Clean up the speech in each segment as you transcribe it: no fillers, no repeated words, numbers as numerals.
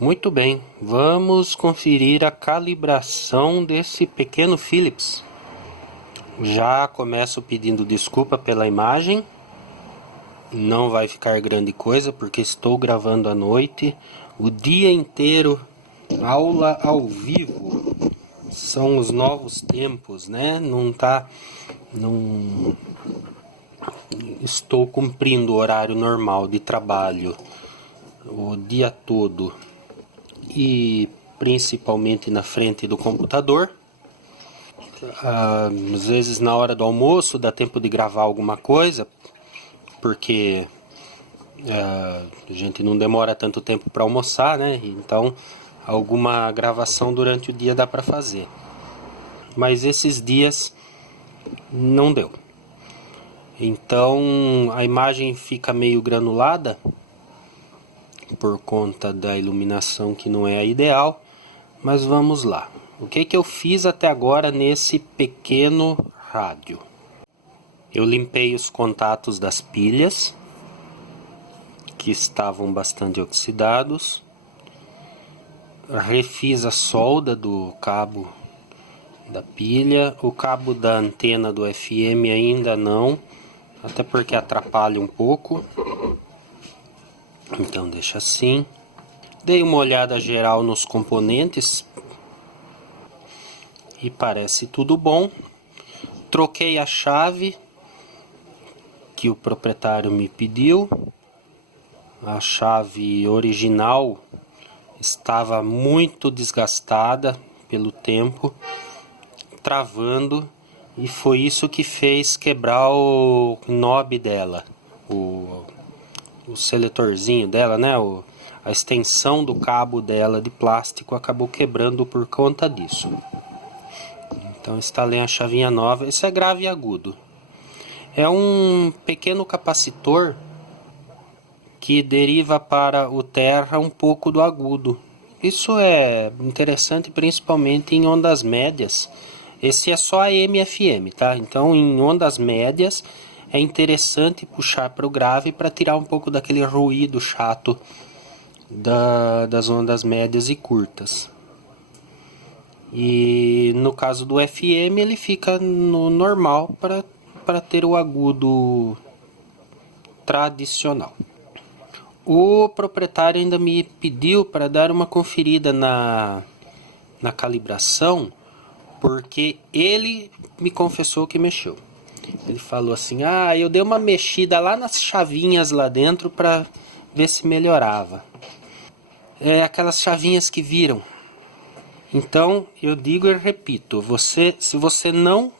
Muito bem, vamos conferir a calibração desse pequeno Philips. Já começo pedindo desculpa pela imagem. Não vai ficar grande coisa porque estou gravando à noite, o dia inteiro, aula ao vivo. São os novos tempos, né? Não estou cumprindo o horário normal de trabalho o dia todo e principalmente na frente do computador. Às vezes na hora do almoço dá tempo de gravar alguma coisa, porque a gente não demora tanto tempo para almoçar, né? Então alguma gravação durante o dia dá para fazer. Mas esses dias não deu. Então a imagem fica meio granulada por conta da iluminação que não é a ideal, mas vamos lá. O que eu fiz até agora nesse pequeno rádio? Eu limpei os contatos das pilhas, que estavam bastante oxidados. Refiz a solda do cabo da pilha. O cabo da antena do FM ainda não, até porque atrapalha um pouco. Então deixa assim. Dei uma olhada geral nos componentes e parece tudo bom. Troquei a chave que o proprietário me pediu. A chave original estava muito desgastada pelo tempo, travando, e foi isso que fez quebrar o knob dela, o seletorzinho dela, né? A extensão do cabo dela de plástico acabou quebrando por conta disso. Então instalei a chavinha nova. Esse é grave e agudo. É um pequeno capacitor que deriva para o terra um pouco do agudo. Isso é interessante principalmente em ondas médias. Esse é só AM e FM, tá? Então em ondas médias é interessante puxar para o grave para tirar um pouco daquele ruído chato das ondas médias e curtas. E no caso do FM ele fica no normal para ter o agudo tradicional. O proprietário ainda me pediu para dar uma conferida na calibração, porque ele me confessou que mexeu. Ele falou assim: eu dei uma mexida lá nas chavinhas lá dentro para ver se melhorava. É aquelas chavinhas que viram. Então eu digo e repito, se você não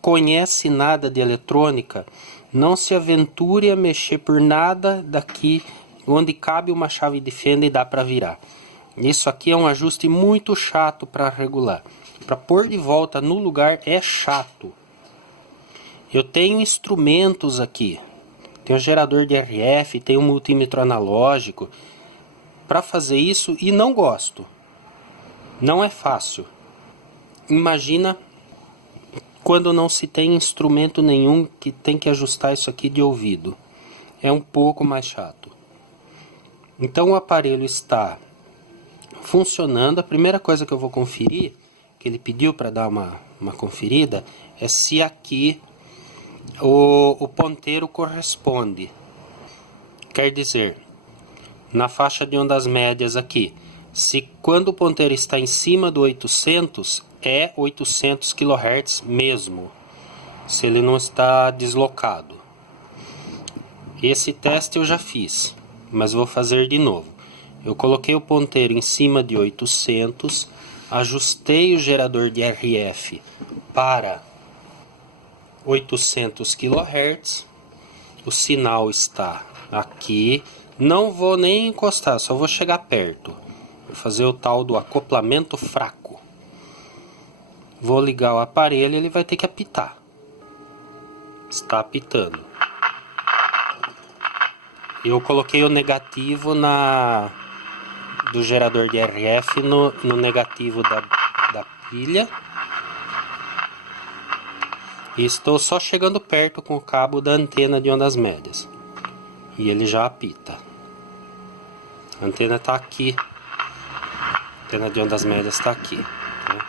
conhece nada de eletrônica, não se aventure a mexer por nada daqui onde cabe uma chave de fenda e dá para virar. Isso aqui é um ajuste muito chato para regular. Para pôr de volta no lugar é chato. Eu tenho instrumentos aqui. Tem um gerador de RF, tem um multímetro analógico para fazer isso e não gosto. Não é fácil. Imagina quando não se tem instrumento nenhum que tem que ajustar isso aqui de ouvido. É um pouco mais chato. Então o aparelho está funcionando. A primeira coisa que eu vou conferir, que ele pediu para dar uma conferida, é se aqui o ponteiro corresponde. Quer dizer, na faixa de ondas médias aqui, se quando o ponteiro está em cima do 800, é 800 kHz mesmo, se ele não está deslocado. Esse teste eu já fiz, mas vou fazer de novo. Eu coloquei o ponteiro em cima de 800, ajustei o gerador de RF para 800 kHz, o sinal está aqui, não vou nem encostar, só vou chegar perto, vou fazer o tal do acoplamento fraco. Vou ligar o aparelho, ele vai ter que apitar. Está apitando. Eu coloquei o negativo do gerador de RF no negativo da pilha. E estou só chegando perto com o cabo da antena de ondas médias. E ele já apita. A antena está aqui antena de ondas médias está aqui. Tá?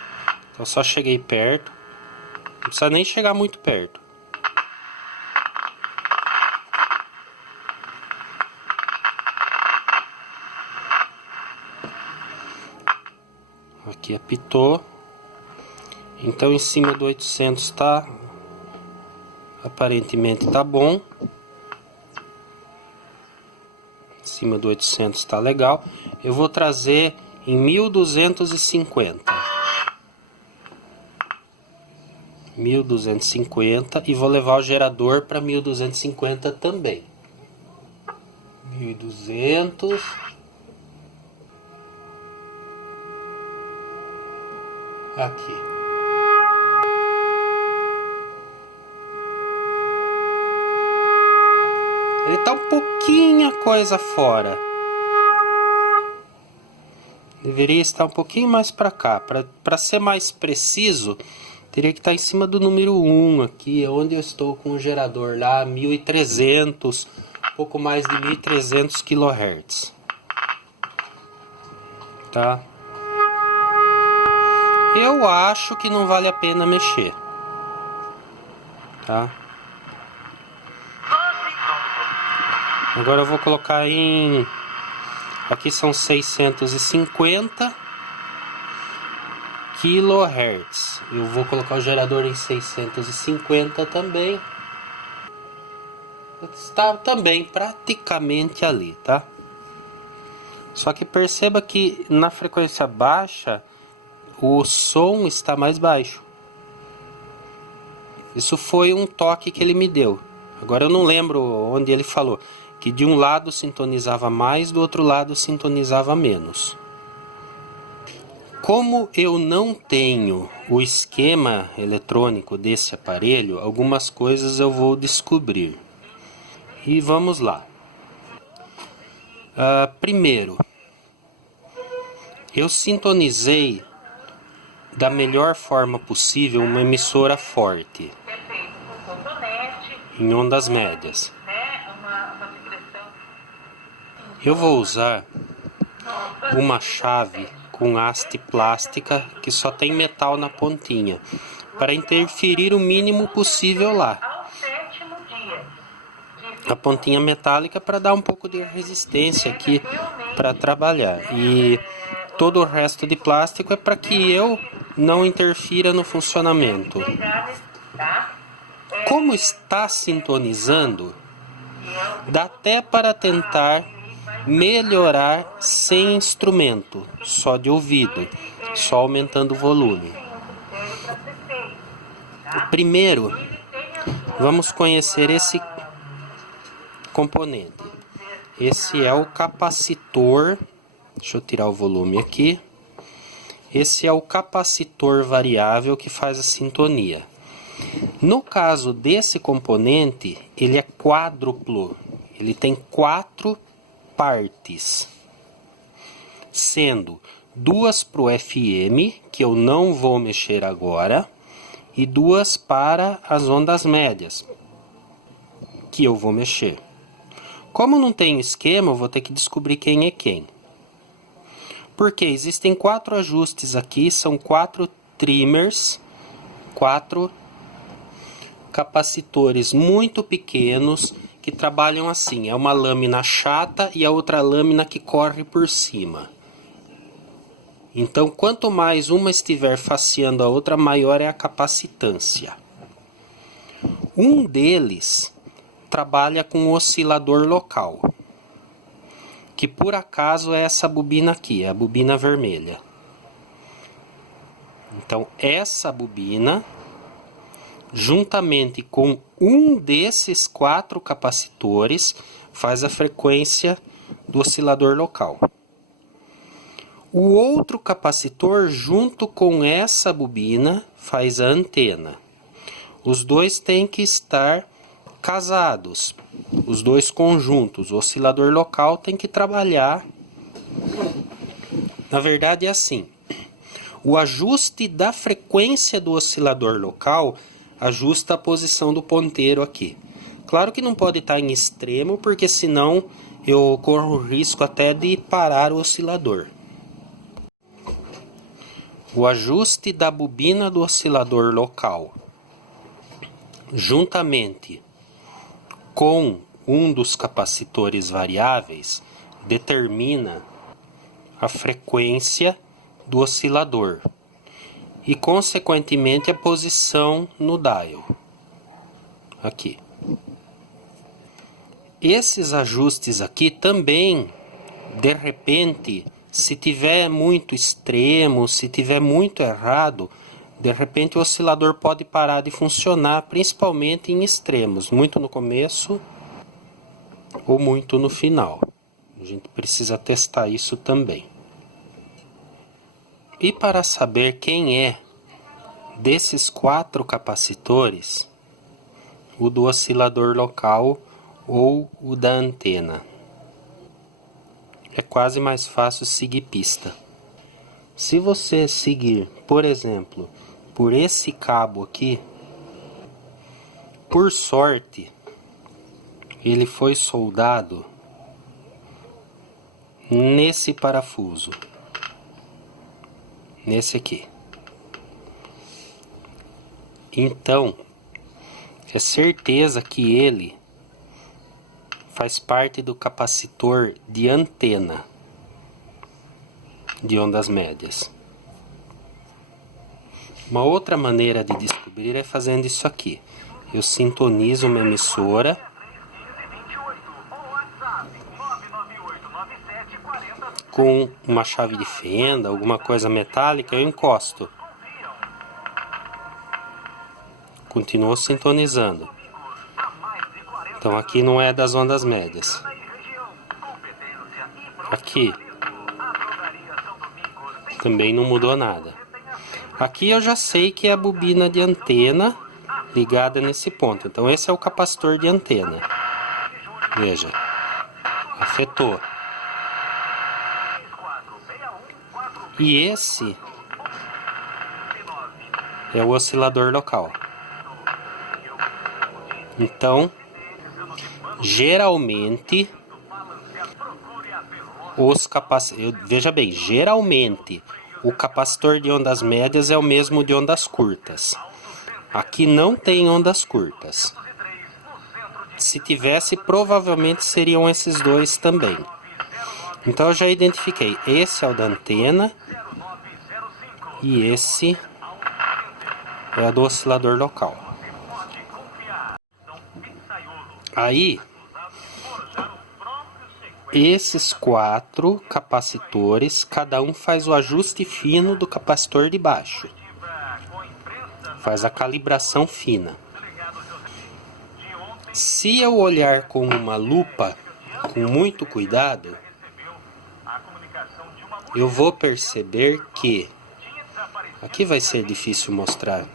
Então só cheguei perto, não precisa nem chegar muito perto. Aqui apitou. Então em cima do 800 tá, aparentemente tá bom. Em cima do 800 tá legal. Eu vou trazer em 1250. 1250 e vou levar o gerador para 1250 também. 1200. Aqui. Ele tá um pouquinho a coisa fora. Deveria estar um pouquinho mais para cá. Para ser mais preciso, teria que estar em cima do número 1 aqui, onde eu estou com o gerador lá, 1300, pouco mais de 1300 kHz. Tá? Eu acho que não vale a pena mexer. Tá? Agora eu vou colocar em... Aqui são 650 kHz. Eu vou colocar o gerador em 650 também. Está também praticamente ali, tá? Só que perceba que na frequência baixa o som está mais baixo. Isso foi um toque que ele me deu. Agora eu não lembro onde ele falou que de um lado sintonizava mais, do outro lado sintonizava menos. Como eu não tenho o esquema eletrônico desse aparelho, algumas coisas eu vou descobrir. E vamos lá. Primeiro, eu sintonizei da melhor forma possível uma emissora forte em ondas médias. Eu vou usar uma chave com haste plástica que só tem metal na pontinha, para interferir o mínimo possível lá. A pontinha metálica para dar um pouco de resistência aqui para trabalhar. E todo o resto de plástico é para que eu não interfira no funcionamento. Como está sintonizando, dá até para tentar melhorar sem instrumento, só de ouvido, só aumentando o volume. Primeiro, vamos conhecer esse componente. Esse é o capacitor. Deixa eu tirar o volume aqui. Esse é o capacitor variável que faz a sintonia. No caso desse componente, ele é quádruplo. Ele tem 4 partes, sendo 2 para o FM, que eu não vou mexer agora, e 2 para as ondas médias, que eu vou mexer. Como não tem esquema, eu vou ter que descobrir quem é quem. Porque existem 4 ajustes aqui, são 4 trimmers, 4 capacitores muito pequenos, que trabalham assim, é uma lâmina chata e a outra lâmina que corre por cima. Então, quanto mais uma estiver faceando a outra, maior é a capacitância. Um deles trabalha com o oscilador local, que por acaso é essa bobina aqui, é a bobina vermelha. Então, essa bobina, juntamente com um desses 4 capacitores, faz a frequência do oscilador local. O outro capacitor, junto com essa bobina, faz a antena. Os dois têm que estar casados, os dois conjuntos. O oscilador local tem que trabalhar. Na verdade é assim, o ajuste da frequência do oscilador local ajusta a posição do ponteiro aqui. Claro que não pode estar em extremo, porque senão eu corro o risco até de parar o oscilador. o ajuste da bobina do oscilador local, juntamente com um dos capacitores variáveis, determina a frequência do oscilador e, consequentemente, a posição no dial. Aqui. Esses ajustes aqui também, de repente, se tiver muito extremo, se tiver muito errado, de repente o oscilador pode parar de funcionar, principalmente em extremos, muito no começo ou muito no final. A gente precisa testar isso também. E para saber quem é desses 4 capacitores, o do oscilador local ou o da antena, é quase mais fácil seguir pista. Se você seguir, por exemplo, por esse cabo aqui, por sorte, ele foi soldado nesse parafuso, nesse aqui. Então, é certeza que ele faz parte do capacitor de antena de ondas médias. Uma outra maneira de descobrir é fazendo isso aqui. Eu sintonizo uma emissora com uma chave de fenda, alguma coisa metálica, eu encosto. Continuo sintonizando. Então aqui não é das ondas médias. Aqui também não mudou nada. Aqui eu já sei que é a bobina de antena ligada nesse ponto. Então esse é o capacitor de antena. Veja, afetou. E esse é o oscilador local. Então, geralmente, veja bem, geralmente o capacitor de ondas médias é o mesmo de ondas curtas. Aqui não tem ondas curtas. Se tivesse, provavelmente seriam esses dois também. Então eu já identifiquei, esse é o da antena e esse é o do oscilador local. Aí, esses 4 capacitores, cada um faz o ajuste fino do capacitor de baixo. Faz a calibração fina. Se eu olhar com uma lupa, com muito cuidado, eu vou perceber que... Aqui vai ser difícil mostrar.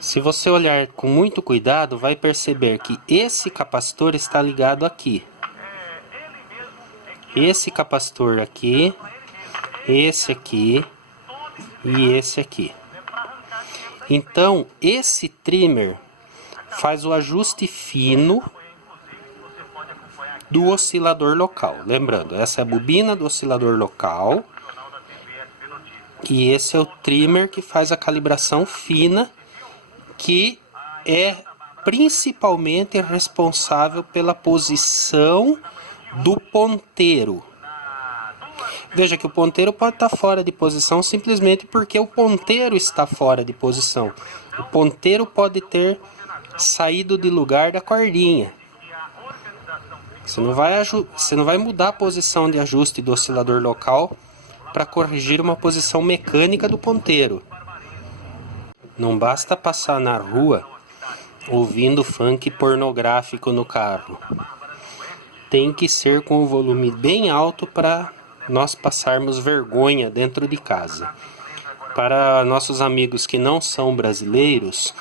Se você olhar com muito cuidado, vai perceber que esse capacitor está ligado aqui. Esse capacitor aqui, esse aqui e esse aqui. Então, esse trimmer faz o ajuste fino do oscilador local. Lembrando, essa é a bobina do oscilador local. E esse é o trimmer que faz a calibração fina, que é principalmente responsável pela posição do ponteiro. Veja que o ponteiro pode estar fora de posição simplesmente porque o ponteiro está fora de posição. O ponteiro pode ter saído de lugar da cordinha. Você não vai mudar a posição de ajuste do oscilador local para corrigir uma posição mecânica do ponteiro. Não basta passar na rua ouvindo funk pornográfico no carro. Tem que ser com o volume bem alto para nós passarmos vergonha dentro de casa. Para nossos amigos que não são brasileiros,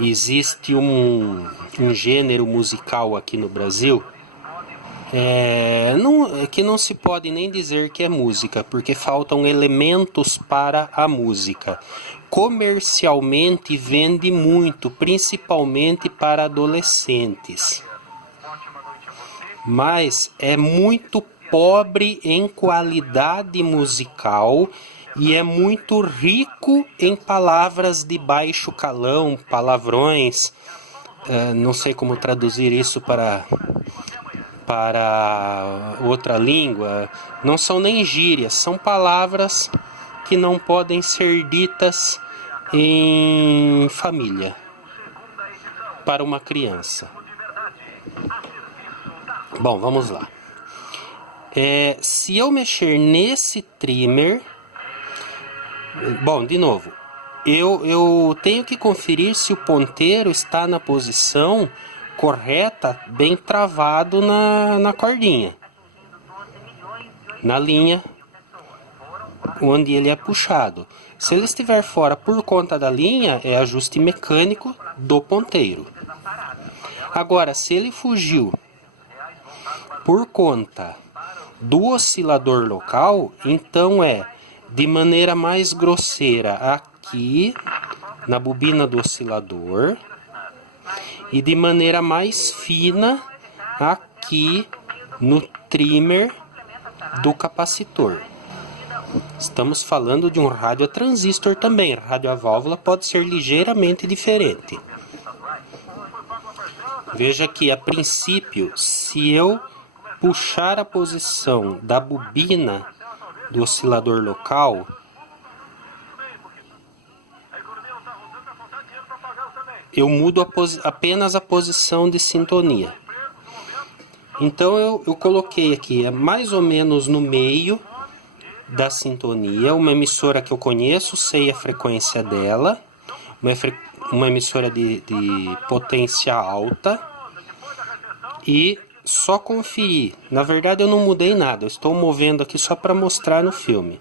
existe um gênero musical aqui no Brasil que não se pode nem dizer que é música, porque faltam elementos para a música. Comercialmente vende muito, principalmente para adolescentes. Mas é muito pobre em qualidade musical e é muito rico em palavras de baixo calão, palavrões, não sei como traduzir isso para outra língua, não são nem gírias, são palavras que não podem ser ditas em família para uma criança. Bom, vamos lá. Se eu mexer nesse trimmer, bom, de novo, eu tenho que conferir se o ponteiro está na posição correta, bem travado na cordinha, na linha onde ele é puxado. Se ele estiver fora por conta da linha, é ajuste mecânico do ponteiro. Agora, se ele fugiu por conta do oscilador local, então de maneira mais grosseira aqui na bobina do oscilador e de maneira mais fina aqui no trimmer do capacitor. Estamos falando de um rádio a transistor também. Rádio a válvula pode ser ligeiramente diferente. Veja que, a princípio, se eu puxar a posição da bobina do oscilador local, eu mudo apenas a posição de sintonia. Então eu coloquei aqui, mais ou menos no meio da sintonia, uma emissora que eu conheço, sei a frequência dela, uma emissora de potência alta, e só conferir. Na verdade eu não mudei nada, eu estou movendo aqui só para mostrar no filme.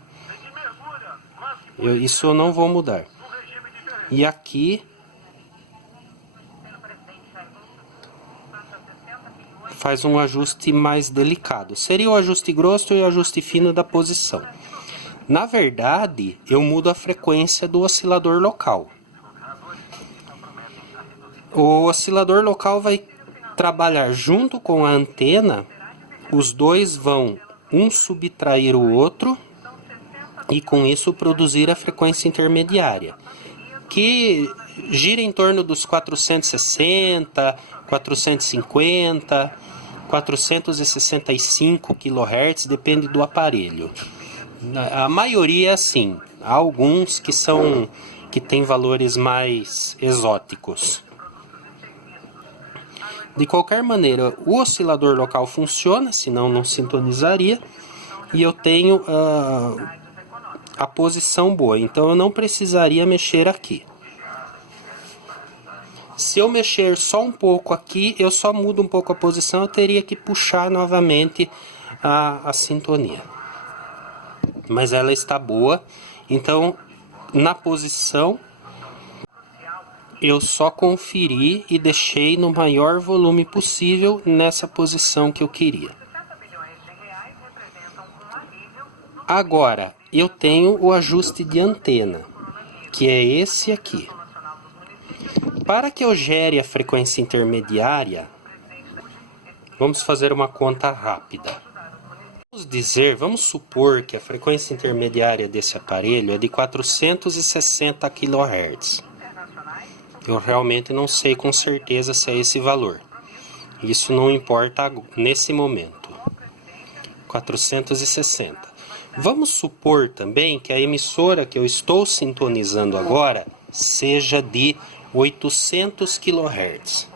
Isso eu não vou mudar. E aqui faz um ajuste mais delicado. Seria o ajuste grosso e o ajuste fino da posição. Na verdade, eu mudo a frequência do oscilador local. O oscilador local vai trabalhar junto com a antena, os dois vão um subtrair o outro e com isso produzir a frequência intermediária, que gira em torno dos 460, 450, 465 kHz, depende do aparelho. A maioria é assim, há alguns que têm valores mais exóticos. De qualquer maneira, o oscilador local funciona, senão não sintonizaria, e eu tenho a posição boa, então eu não precisaria mexer aqui. Se eu mexer só um pouco aqui, eu só mudo um pouco a posição, eu teria que puxar novamente a sintonia. Mas ela está boa, então na posição eu só conferi e deixei no maior volume possível nessa posição que eu queria. Agora eu tenho o ajuste de antena, que é esse aqui. Para que eu gere a frequência intermediária, vamos fazer uma conta rápida. Vamos supor que a frequência intermediária desse aparelho é de 460 kHz. Eu realmente não sei com certeza se é esse valor. Isso não importa nesse momento. 460. Vamos supor também que a emissora que eu estou sintonizando agora seja de 800 kHz.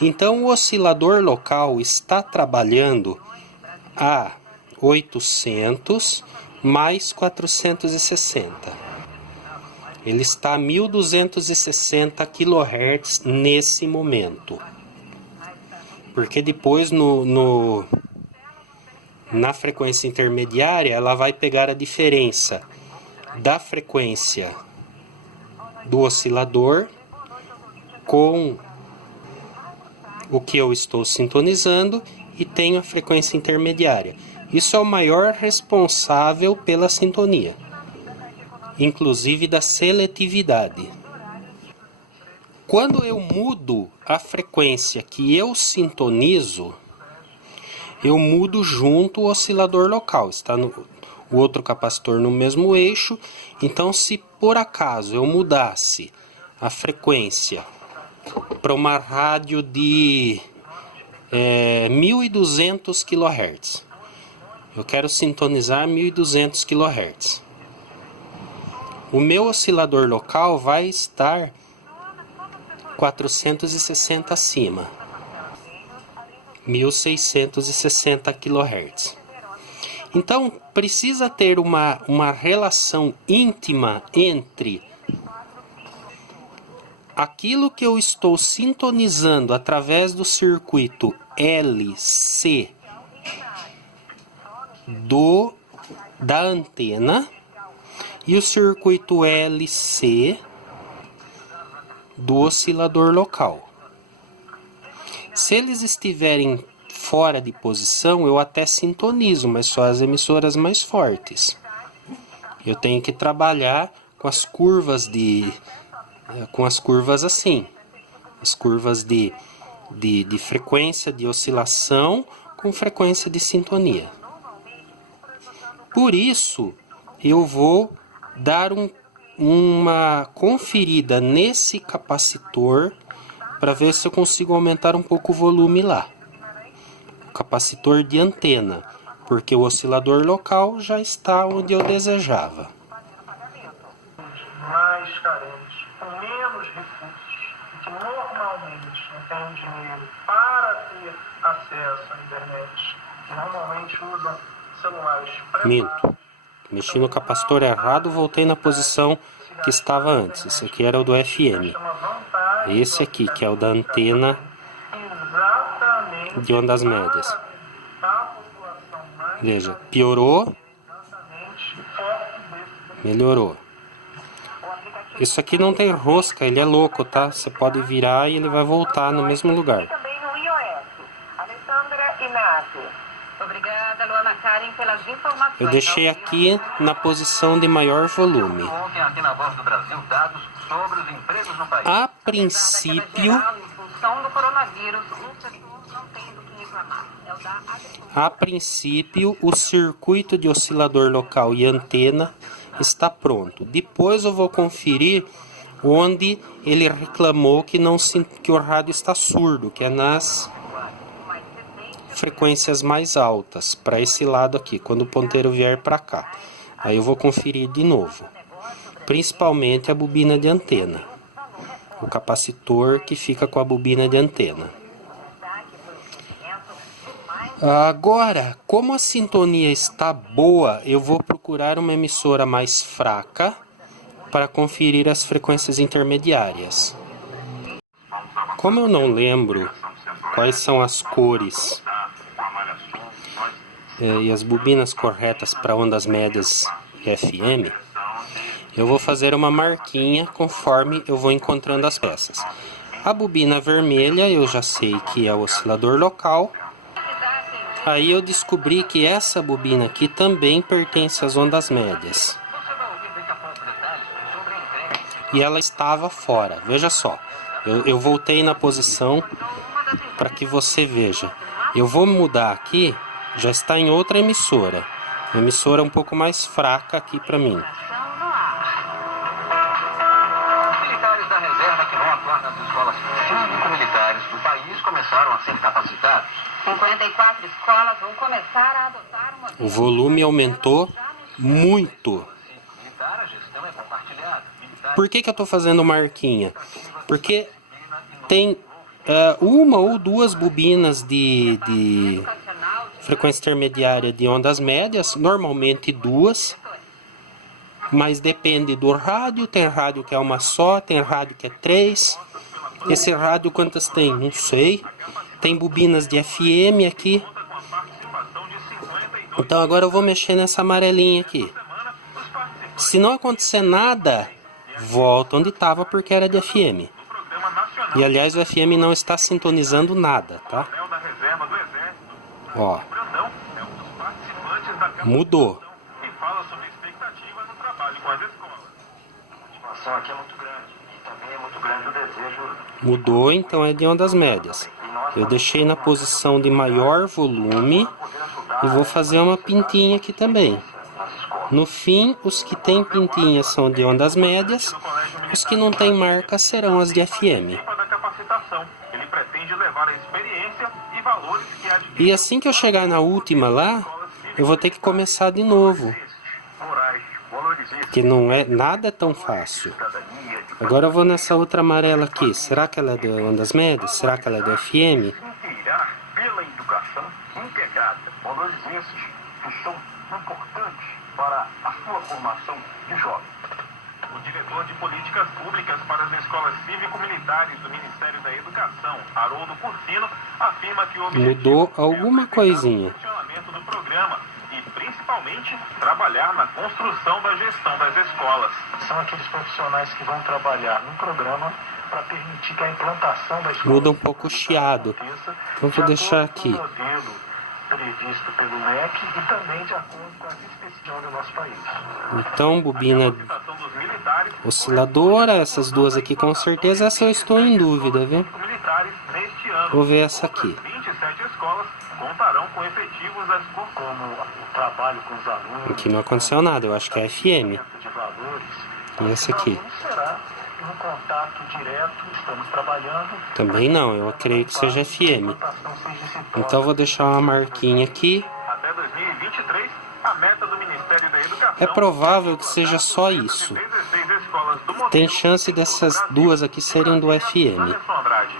Então o oscilador local está trabalhando a 800 mais 460. Ele está a 1260 kHz nesse momento. Porque depois na frequência intermediária ela vai pegar a diferença da frequência do oscilador com o que eu estou sintonizando e tenho a frequência intermediária. Isso é o maior responsável pela sintonia, inclusive da seletividade. Quando eu mudo a frequência que eu sintonizo, eu mudo junto o oscilador local. Está o outro capacitor no mesmo eixo. Então, se por acaso eu mudasse a frequência para uma rádio de 1200 kHz, eu quero sintonizar 1200 kHz. O meu oscilador local vai estar 460 acima, 1660 kHz. Então, precisa ter uma relação íntima entre aquilo que eu estou sintonizando através do circuito LC da antena e o circuito LC do oscilador local. Se eles estiverem fora de posição, eu até sintonizo, mas só as emissoras mais fortes. Eu tenho que trabalhar com as curvas assim, as curvas de frequência de oscilação com frequência de sintonia. Por isso, eu vou dar uma conferida nesse capacitor para ver se eu consigo aumentar um pouco o volume lá. O capacitor de antena, porque o oscilador local já está onde eu desejava. Mais carentes, com menos recursos, que normalmente não têm dinheiro para ter acesso à internet, que normalmente usam celulares Minto. Mexi no capacitor errado, voltei na posição que estava antes. Esse aqui era o do FM. Esse aqui, que é o da antena de ondas médias. Veja, piorou, melhorou. Isso aqui não tem rosca, ele é louco, tá? Você pode virar e ele vai voltar no mesmo lugar. Eu deixei aqui na posição de maior volume. A princípio, o circuito de oscilador local e antena está pronto. Depois eu vou conferir onde ele reclamou que o rádio está surdo, que é nas frequências mais altas, para esse lado aqui, quando o ponteiro vier para cá. Aí eu vou conferir de novo, principalmente a bobina de antena, o capacitor que fica com a bobina de antena. Agora, como a sintonia está boa, eu vou procurar uma emissora mais fraca para conferir as frequências intermediárias. Como eu não lembro quais são as cores e as bobinas corretas para ondas médias FM, eu vou fazer uma marquinha conforme eu vou encontrando as peças. A bobina vermelha eu já sei que é o oscilador local. Aí eu descobri que essa bobina aqui também pertence às ondas médias. E ela estava fora. Veja só, eu voltei na posição para que você veja. Eu vou mudar aqui, já está em outra emissora. Uma emissora um pouco mais fraca aqui para mim. Militares da reserva que vão atuar nas escolas cívico-militares do país começaram a ser capacitados. 54 escolas vão começar a adotar uma... O volume aumentou muito. Por que eu estou fazendo marquinha? Porque tem uma ou duas bobinas de frequência intermediária de ondas médias, normalmente duas, mas depende do rádio. Tem rádio que é uma só, tem rádio que é 3. Esse rádio quantas tem? Não sei. Tem bobinas de FM aqui. Então agora eu vou mexer nessa amarelinha aqui. Se não acontecer nada, volta onde estava porque era de FM. E aliás o FM não está sintonizando nada, tá? Ó. Mudou. Mudou, então é de ondas médias. Eu deixei na posição de maior volume e vou fazer uma pintinha aqui também. No fim, os que têm pintinha são de ondas médias, os que não têm marca serão as de FM. E assim que eu chegar na última lá, eu vou ter que começar de novo, porque nada é tão fácil. Agora eu vou nessa outra amarela aqui. Será que ela é de ondas médias? Será que ela é de FM? Pela educação integrada, valores esses que são importantes para a sua formação de jovem. O diretor de políticas públicas para as escolas cívico-militares do Ministério da Educação, Haroldo Cursino, afirma que o objetivo mudou alguma coisinha. é o funcionamento do programa e, principalmente, trabalhar na construção da gestão das escolas. São aqueles profissionais que vão trabalhar no programa para permitir que a implantação da escola Muda um pouco o chiado. Então vou deixar aqui. o modelo previsto pelo MEC e também de acordo com a especificidade do nosso país. Então, bobina osciladora, essas duas aqui com certeza, essa eu estou em dúvida, viu? Vou ver essa aqui. 27 escolas contarão com efetivos das Como o trabalho com os alunos, Aqui não aconteceu nada, eu acho que é FM. de valores, E essa aqui? será um contato direto, estamos trabalhando. Também não, eu creio que seja FM. Então vou deixar uma marquinha aqui. Até 2023, a meta do Ministério da Educação É provável que seja só isso. 16 escolas do modelo Tem chance dessas duas aqui serem do FM. Anderson Andrade.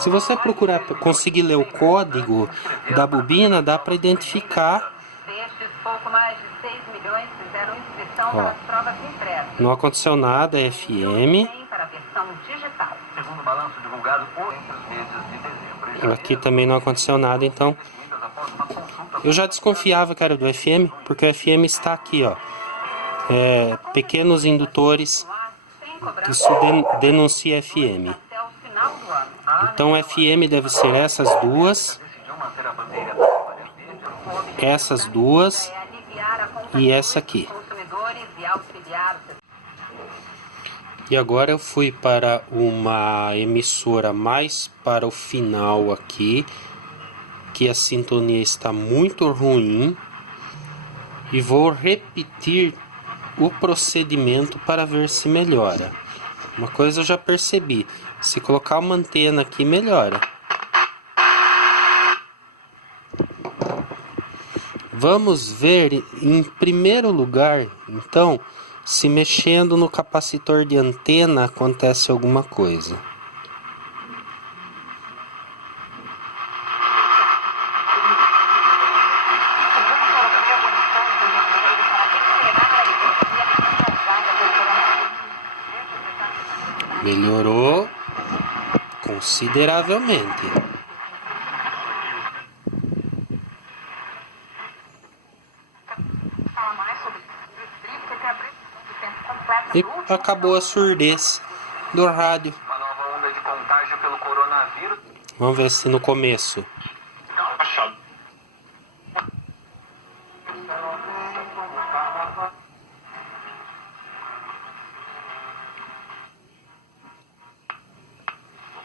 Se você procurar conseguir ler o código da bobina, dá para identificar. Destes, pouco mais de 6 milhões fizeram inscrição Ó. para as provas impressas. Não aconteceu nada, é FM. Tem para a versão digital. Segundo o balanço divulgado entre os meses de dezembro e janeiro, Aqui também não aconteceu nada, então após uma consulta eu já desconfiava que era do FM, porque o FM está aqui, ó. Pequenos indutores, Lá, sem cobrança isso denuncia FM. até o final do ano. Então FM deve ser essas duas, decidiu manter a bandeira da Folha Verde. essas duas É aliviar a e essa aqui. consumidores e auxiliar os E agora eu fui para uma emissora mais para o final aqui, que a sintonia está muito ruim, e vou repetir o procedimento para ver se melhora. Uma coisa eu já percebi, se colocar uma antena aqui melhora. Vamos ver em primeiro lugar, então, se mexendo no capacitor de antena acontece alguma coisa. Melhorou consideravelmente. E acabou a surdez do rádio. Uma nova onda de contágio pelo coronavírus. Vamos ver se no começo.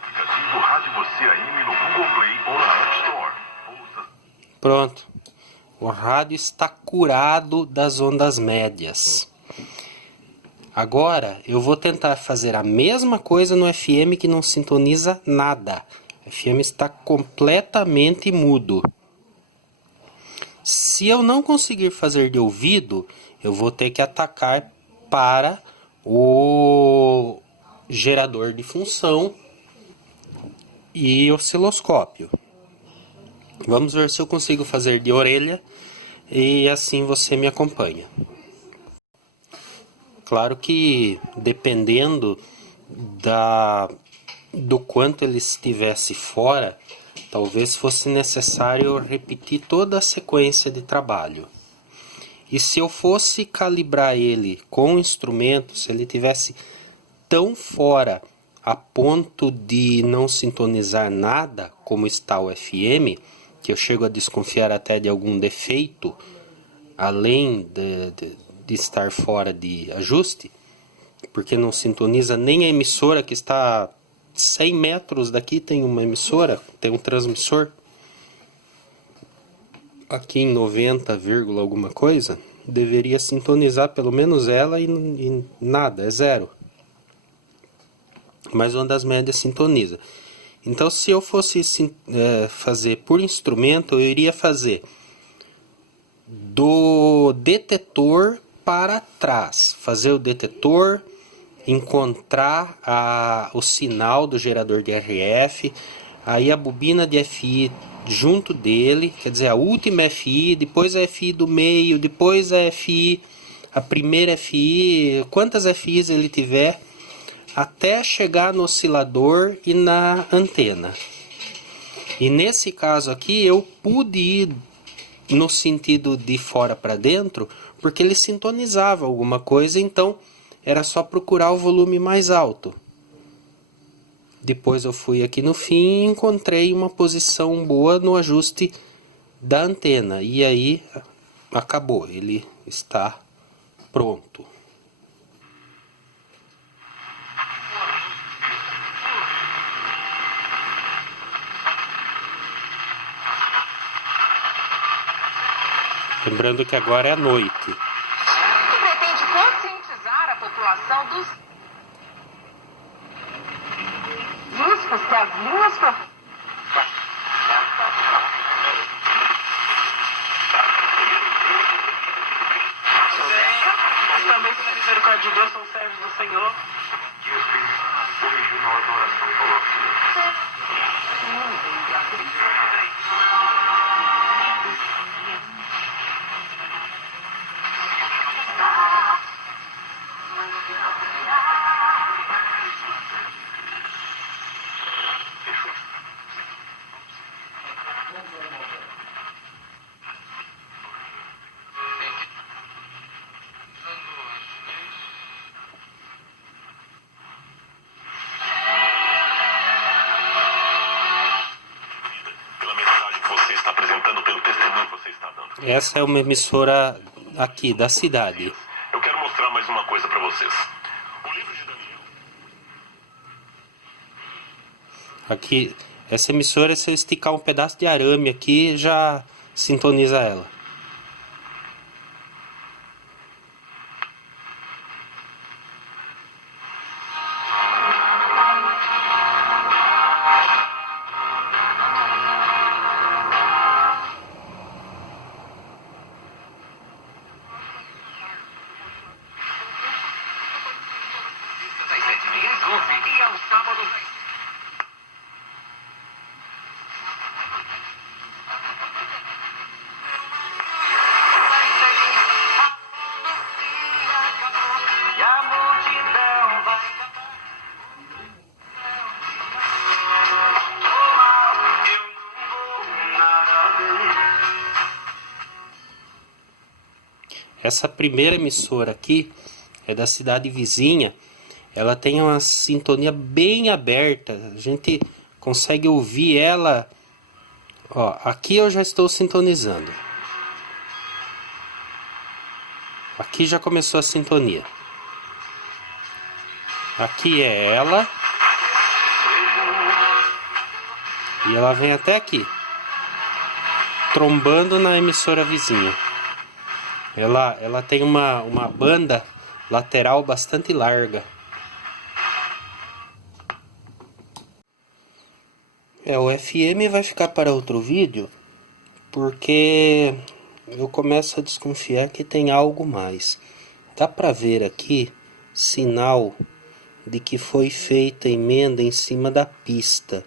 Aplicativo Rádio Você AM no Google Play ou na App Store. Ouça. Pronto. O rádio está curado das ondas médias. Agora eu vou tentar fazer a mesma coisa no FM que não sintoniza nada. O FM está completamente mudo. Se eu não conseguir fazer de ouvido, eu vou ter que atacar para o gerador de função e osciloscópio. Vamos ver se eu consigo fazer de orelha e assim você me acompanha. Claro que dependendo do quanto ele estivesse fora, talvez fosse necessário repetir toda a sequência de trabalho. E se eu fosse calibrar ele com o instrumento, se ele tivesse tão fora a ponto de não sintonizar nada, como está o FM, que eu chego a desconfiar até de algum defeito, além de estar fora de ajuste, porque não sintoniza nem a emissora que está 100 metros daqui tem uma emissora, tem um transmissor. Aqui em 90, alguma coisa, deveria sintonizar pelo menos ela e nada, é zero. Mas ondas médias sintoniza. Então, se eu fosse fazer por instrumento, eu iria fazer do detetor para trás. Fazer o detetor, encontrar o sinal do gerador de RF, aí a bobina de FI junto dele, quer dizer, a última FI, depois a FI do meio, depois a FI, a primeira FI, quantas FIs ele tiver, até chegar no oscilador e na antena. E nesse caso aqui eu pude ir no sentido de fora para dentro, porque ele sintonizava alguma coisa, então era só procurar o volume mais alto. Depois eu fui aqui no fim e encontrei uma posição boa no ajuste da antena. E aí acabou, ele está pronto. Lembrando que agora é à noite. Que pretende conscientizar a população dos riscos que as linhas Mas também pela misericórdia de Deus são servos do Senhor. Essa é uma emissora aqui da cidade. Eu quero mostrar mais uma coisa para vocês. O livro de Daniel. Aqui, essa emissora, se eu esticar um pedaço de arame aqui, já sintoniza ela. E aos sábados. E a multidão vai cantar. Eu não vou nada ver. Essa primeira emissora aqui é da cidade vizinha. Ela tem uma sintonia bem aberta. A gente consegue ouvir ela. Ó, aqui eu já estou sintonizando. Aqui já começou a sintonia. Aqui é ela. E ela vem até aqui, trombando na emissora vizinha. Ela tem uma banda lateral bastante larga. O FM vai ficar para outro vídeo, porque eu começo a desconfiar que tem algo mais. Dá para ver aqui sinal de que foi feita emenda em cima da pista.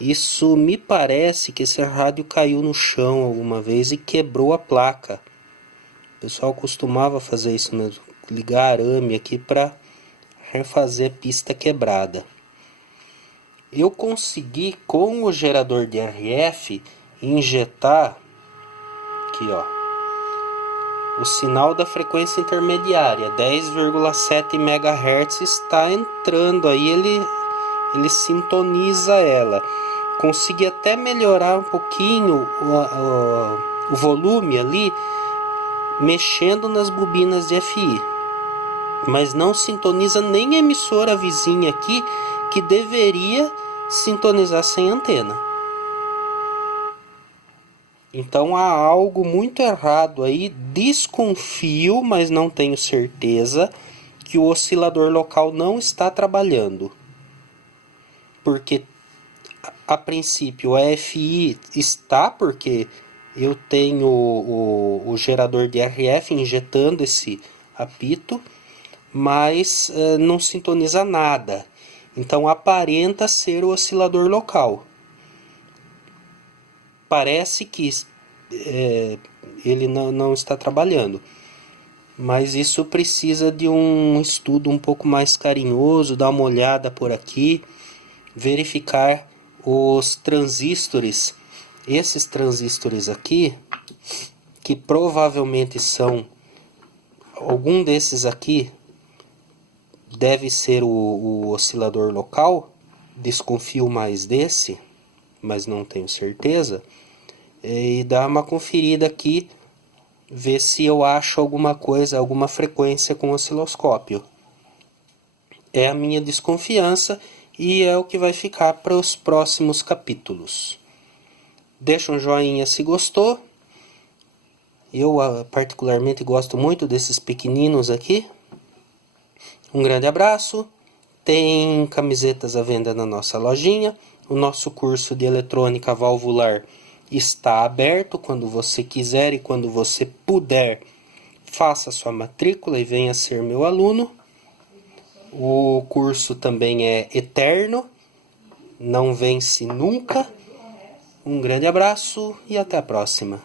Isso me parece que esse rádio caiu no chão alguma vez e quebrou a placa. O pessoal costumava fazer isso mesmo, ligar arame aqui para refazer a pista quebrada. Eu consegui, com o gerador de RF, injetar aqui, ó, o sinal da frequência intermediária, 10,7 MHz está entrando aí, ele sintoniza ela. Consegui até melhorar um pouquinho o volume ali, mexendo nas bobinas de FI. Mas não sintoniza nem a emissora vizinha aqui, que deveria sintonizar sem antena. Então há algo muito errado aí. Desconfio, mas não tenho certeza, que o oscilador local não está trabalhando. Porque a princípio a FI está, porque eu tenho o gerador de RF injetando esse apito, mas não sintoniza nada. Então aparenta ser o oscilador local. Parece que ele não está trabalhando. Mas isso precisa de um estudo um pouco mais carinhoso, dar uma olhada por aqui, verificar os transistores. Esses transistores aqui, que provavelmente são, algum desses aqui deve ser o oscilador local. Desconfio mais desse, mas não tenho certeza. E dar uma conferida aqui, ver se eu acho alguma coisa, alguma frequência com o osciloscópio. É a minha desconfiança e é o que vai ficar para os próximos capítulos. Deixa um joinha se gostou. Eu particularmente gosto muito desses pequeninos aqui. Um grande abraço. Tem camisetas à venda na nossa lojinha. O nosso curso de eletrônica valvular está aberto. Quando você quiser e quando você puder, faça sua matrícula e venha ser meu aluno. O curso também é eterno, não vence nunca. Um grande abraço e até a próxima.